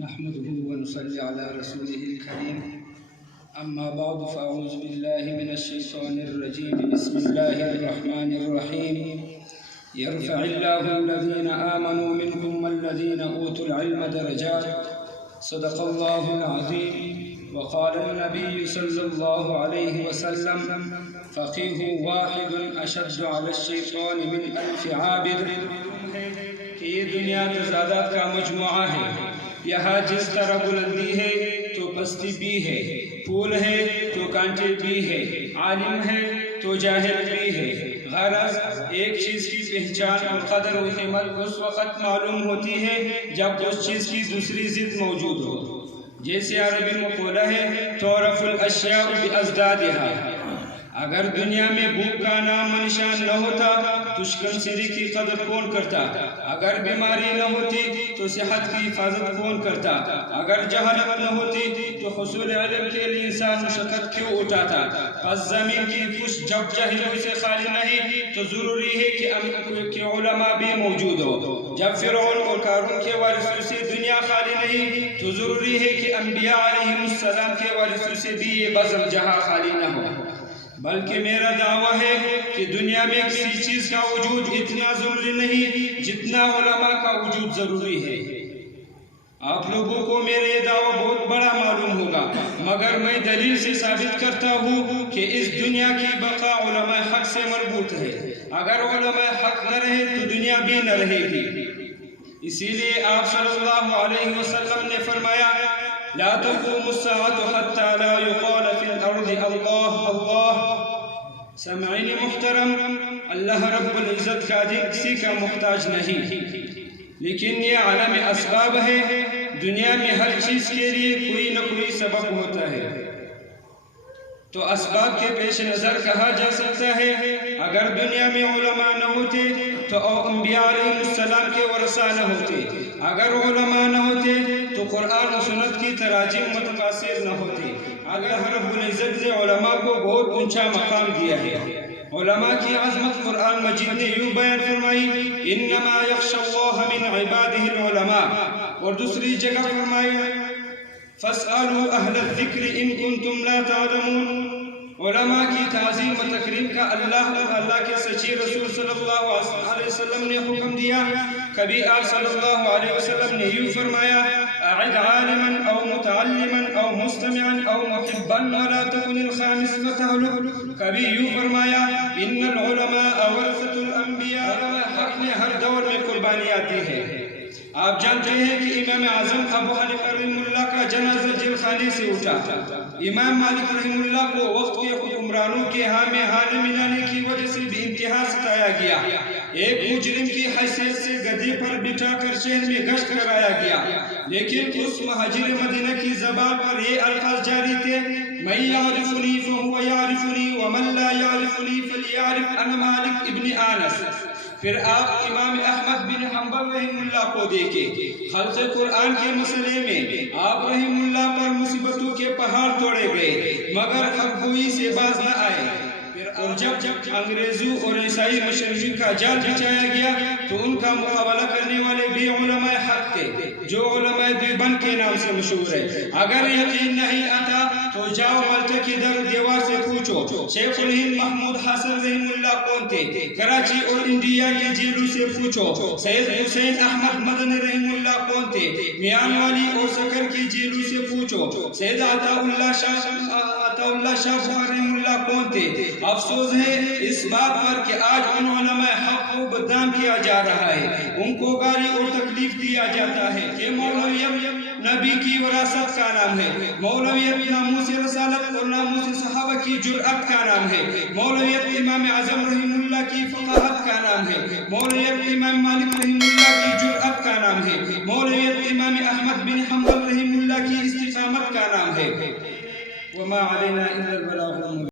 نحمده ونصلي على رسوله الكريم أما بعد فأعوذ بالله من الشيطان الرجيم بسم الله الرحمن الرحيم يرفع الله الذين آمنوا منكم والذين أوتوا العلم درجات صدق الله العظيم وقال النبي صلى الله عليه وسلم فقيه واحد أشد على الشيطان من ألف عابد کہ یہ دنیا تضادات کا مجموعہ ہے، یہاں جس طرح بلندی ہے تو پستی بھی ہے، پھول ہے تو کانٹے بھی ہے، عالم ہے تو جاہل بھی ہے۔ غرض ایک چیز کی پہچان اور قدر و قیمت اس وقت معلوم ہوتی ہے جب اس چیز کی دوسری ضد موجود ہو۔ جیسے عربی مقولہ ہے تعرف الاشیاء بازدادها، اگر دنیا میں بھوک کا نام نشان نہ ہوتا تو شکنسری کی قدر کون کرتا؟ اگر بیماری نہ ہوتی تو صحت کی حفاظت کون کرتا؟ اگر جہالت نہ ہوتی تو حصول علم کے لیے انسان مشقت کیوں اٹھاتا؟ پس زمین کی پشت جب جاہلوں سے خالی نہیں تو ضروری ہے کہ علماء بھی موجود ہو۔ جب فرعون اور قارون کے وارثوں سے دنیا خالی نہیں تو ضروری ہے کہ انبیاء علیہ السلام کے وارثوں سے بھی یہ بزم جہاں خالی نہ ہو۔ بلکہ میرا دعویٰ ہے کہ دنیا میں کسی چیز کا وجود اتنا ضروری نہیں جتنا علماء کا وجود ضروری ہے۔ آپ لوگوں کو میرا یہ دعویٰ بہت بڑا معلوم ہوگا، مگر میں دلیل سے ثابت کرتا ہوں کہ اس دنیا کی بقا علماء حق سے مربوط ہے۔ اگر علماء حق نہ رہے تو دنیا بھی نہ رہے گی۔ اسی لیے آپ صلی اللہ علیہ وسلم نے فرمایا لا تقوم الساعة حتى لا يقال في الأرض الله الله۔ سامعین محترم، اللہ رب العزت کا کسی کا محتاج نہیں، لیکن یہ عالم اسباب ہے۔ دنیا میں ہر چیز کے لیے کوئی نہ کوئی سبب ہوتا ہے، تو اسباب کے پیش نظر کہا جا سکتا ہے اگر دنیا میں علماء نہ ہوتے تو انبیاء علیہ السلام کے ورثہ نہ ہوتے، اگر علماء نہ ہوتے تو قرآن و سنت کی تراجم متاثر نہ ہوتی۔ اگر رب العزت نے علماء کو بہت اونچا مقام دیا ہے۔ علماء کی عظمت قرآن مجید نے یوں بیان فرمائی انما یخشی اللہ من عبادہ العلماء، اور دوسری جگہ فرمائی فاسألوا اہل الذکر ان کنتم لا تعلمون۔ علماء کی تعظیم و تکریم کا اللہ اور اللہ کے سچے رسول صلی اللہ علیہ وسلم نے حکم دیا۔ کبھی آپ صلی اللہ علیہ وسلم نے یوں فرمایا اعد عالما او متعلما او مستمعا او محبا ولا تكن الخامس فتهلك۔ کبھی یوں فرمایا ان العلماء ورثۃ الانبیاء۔ علماء حق نے ہر دور میں قربانیاں دی ہیں۔ آپ جانتے ہیں کہ امام اعظم ابو حنیفہ رحمہ اللہ کا جنازہ جیل خانے سے اٹھا تھا۔ امام مالک رحمہ اللہ کو وقت کے حکمرانوں کے ہامے ہانے ملانے کی وجہ سے بھی انتہا ستایا گیا۔ ایک مجرم کی حیثیت سے گدھے پر بٹھا کر شہر میں گشت کرایا گیا، لیکن اس مہاجر مدینہ کی زبان پر یہ الفاظ جاری تھے من یعرفنی فہو یعرفنی ومن لا یعرفنی فلیعرف انا مالک ابن انس۔ پھر آپ امام احمد بن حنبل رحم اللہ کو دیکھیں، خلق قرآن کے مسئلے میں آپ رحم اللہ پر مصیبتوں کے پہاڑ توڑے گئے مگر حق گوئی سے باز نہ آئے۔ اور جب انگریزوں اور عیسائی مشرقین کا جال بچایا گیا تو ان کا مقابلہ کرنے والے بھی علماء حق تھے جو علماء دیوبند کے نام سے مشہور ہے۔ اگر یقین نہیں آتا تو جاؤ ملٹا کی در دیوار سے پوچھو شیخ الہند محمود حسن رحم اللہ کون تھے، کراچی اور انڈیا کے جیلوں سے پوچھو سید حسین احمد مدنی رحم اللہ کون تھے، میان والی اور سکر کی جیلوں سے پوچھو سید عطا اللہ شاہ بخاری رحم اللہ کون تھے۔ افسوس ہے اس بات پر کہ آج ان علماء حق کو بدنام کیا جا رہا ہے، ان کو گالی اور تکلیف دیا جاتا ہے کہ مولویت نبی کی وراثت کا نام ہے، مولویت ناموس رسالت اور ناموس صحابہ کی جرأت کا نام ہے، مولویت امام اعظم رحم اللہ کی فقاہت کا نام ہے، مولویت امام مالک رحم اللہ کی جرأت کا نام ہے، مولویت امام احمد بن حنبل رحم اللہ کی استقامت کا نام ہے۔ وما علینا الا البلاغ المبین۔